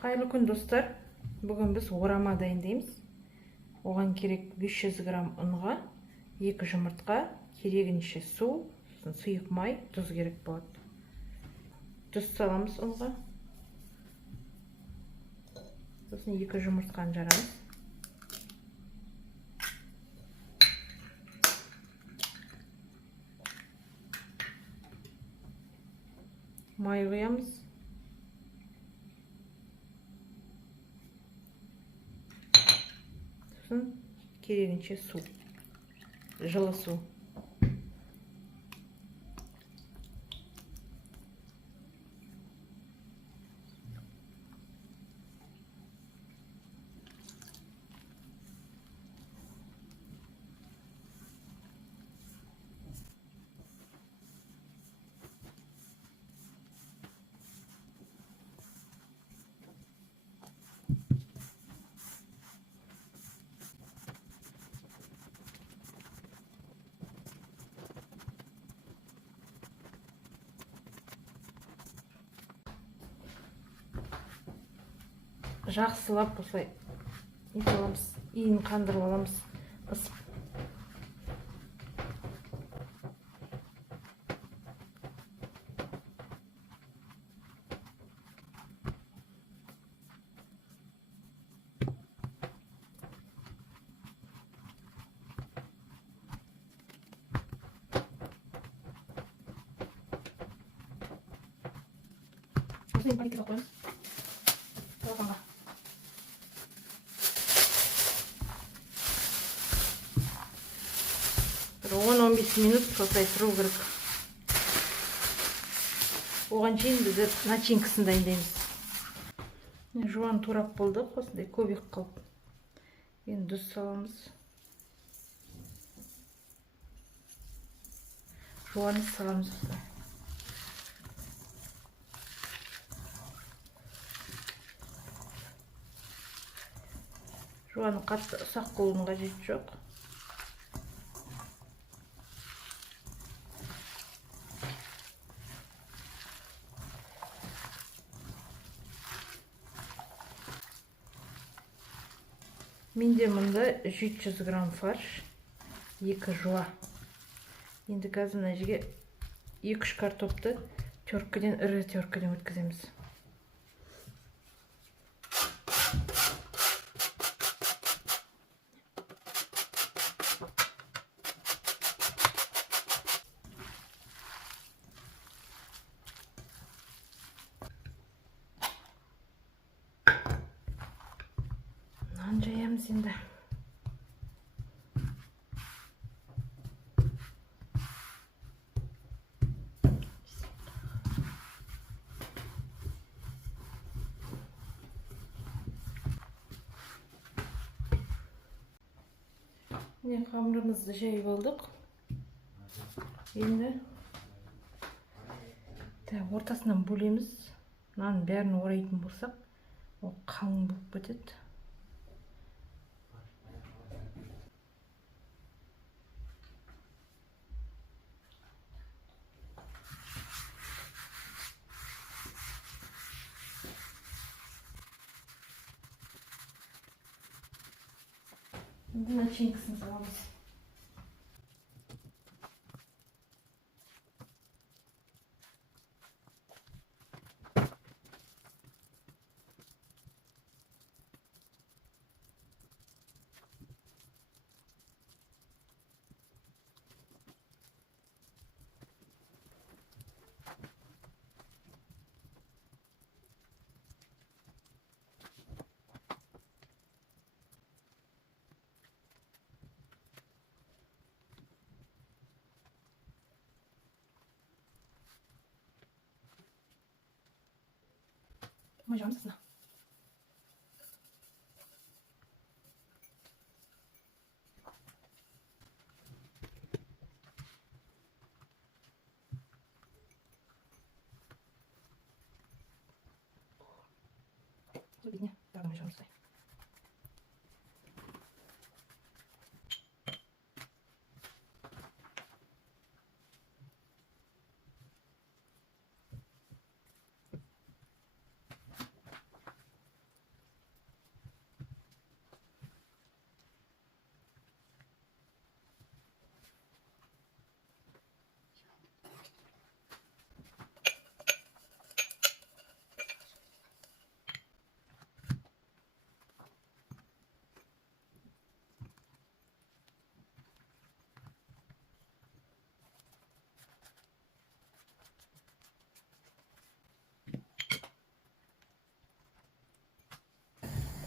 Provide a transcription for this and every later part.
Қайырлы күн достар. Бүгін біз орама дайындаймыз. Оған керек 500 грамм ұнға, 2 жұмыртқа, керегінше су, сұйық май, тұз керек болады. Тұз саламыз ұнға. Сосын 2 жұмыртқаны жарамыз. Май құямыз. Керегінше су, жылы су. Жақсылап осылай аламыз, иін қандырып аламыз, ысып. Осыны пакетке қоямыз. Талқанға. Бір 10-15 минут осылай тұру керек. Оған шейін біз начинкасын дайындаймыз. Жуан турап болды, осындай көбек қылып. Енді тұз саламыз. Жуаны саламыз осылай. Жуаны қатты ұсақ болуының қажеті жоқ. Менде мұнда 700 грамм фарш, 2 жуа. Енді қазір мына жерге 2-3 картопты теркіден, ірі теркіден өткіземіз. Нан жаямыз енді. Міне қамырымызды жайып алдық. Енді ортасынан бөлеміз. Нан бәрін орайтын болсақ, ол қалың болып кетеді. Енді начинкасын саламыз. Мажамыз ысына. Бедне, так мажамыз.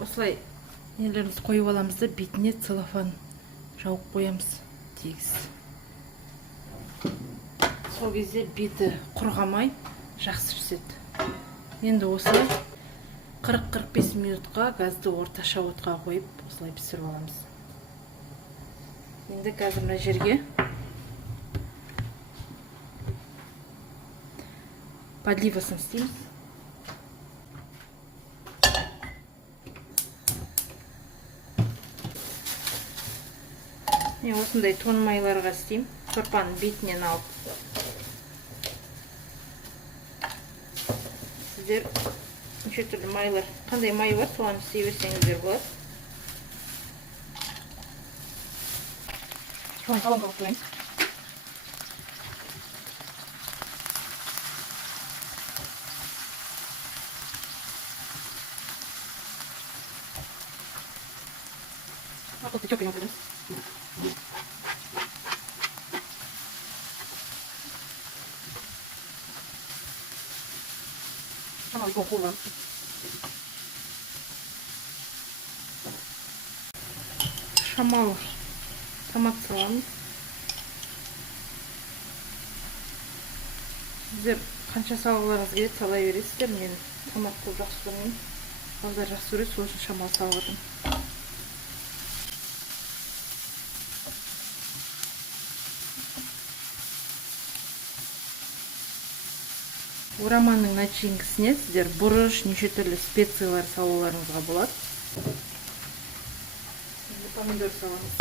осылай нелерімізді қойып аламыз да бетіне целлофан жауып қоямыз тегіс. Сол кезде беті құрғамай жақсы піседі. Енді осылай 40-45 минутқа газды орташа отқа қойып осылай пісіріп аламыз. Енді қазір мына жерге подливасын істейміз. Мен осындай тон майларға істеймін. Сорпаның бетінен алып. Сіздер неше түрлі майлар, қандай май бар, соған істей берсеңіздер болады. Соған қалың қылып қоямыз. Мақұлды тепленіп қоямыз. Шамалы үлкен қуырып. Шамалы томат саламыз. Сіздер қанша салғыларыңыз келеді, сала бересіздер. Мен томат көп жақсы көрмеймін. Балдар жақсы көреді, сол үшін шамалы салып отырмын. Ораманың начинкасіне сіздер бұрыш, неше түрлі специялар салуларыңызға болады. Енді помидор саламыз.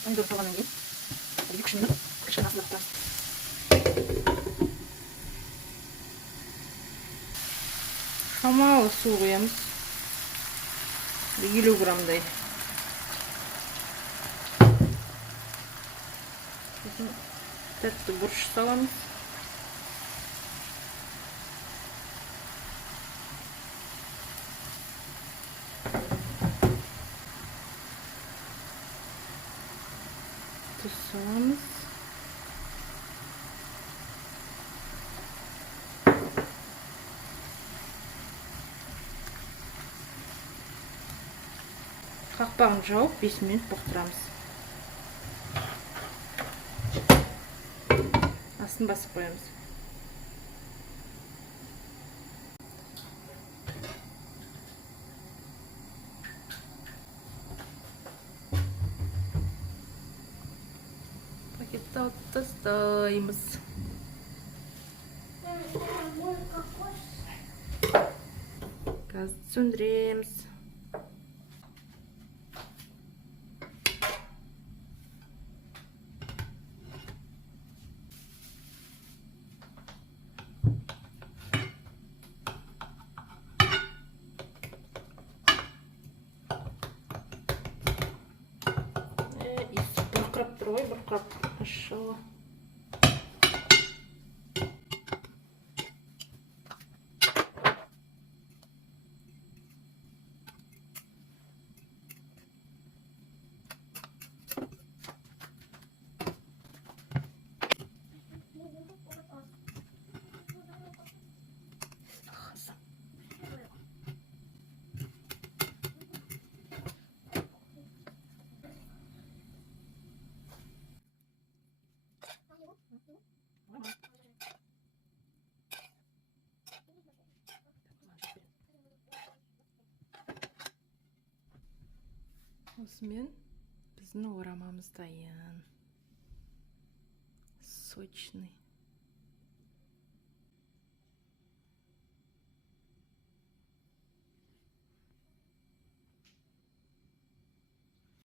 Помидор салғаннан кейін 2-3 минут кішкене астында тұтамыз. Шамалы су құямыз. 50 граммдай. Тәтті бұрыш саламыз. Тұз саламыз. Қақпағын жауып 5 минут бұқтырамыз. Астын басып қоямыз. Пакетті алып тастаймыз. Газды сөндіреміз. Бұрқырап тұр ғой, бұрқырап. Машалла. Осымен біздің орамамыз дайын. Сочный.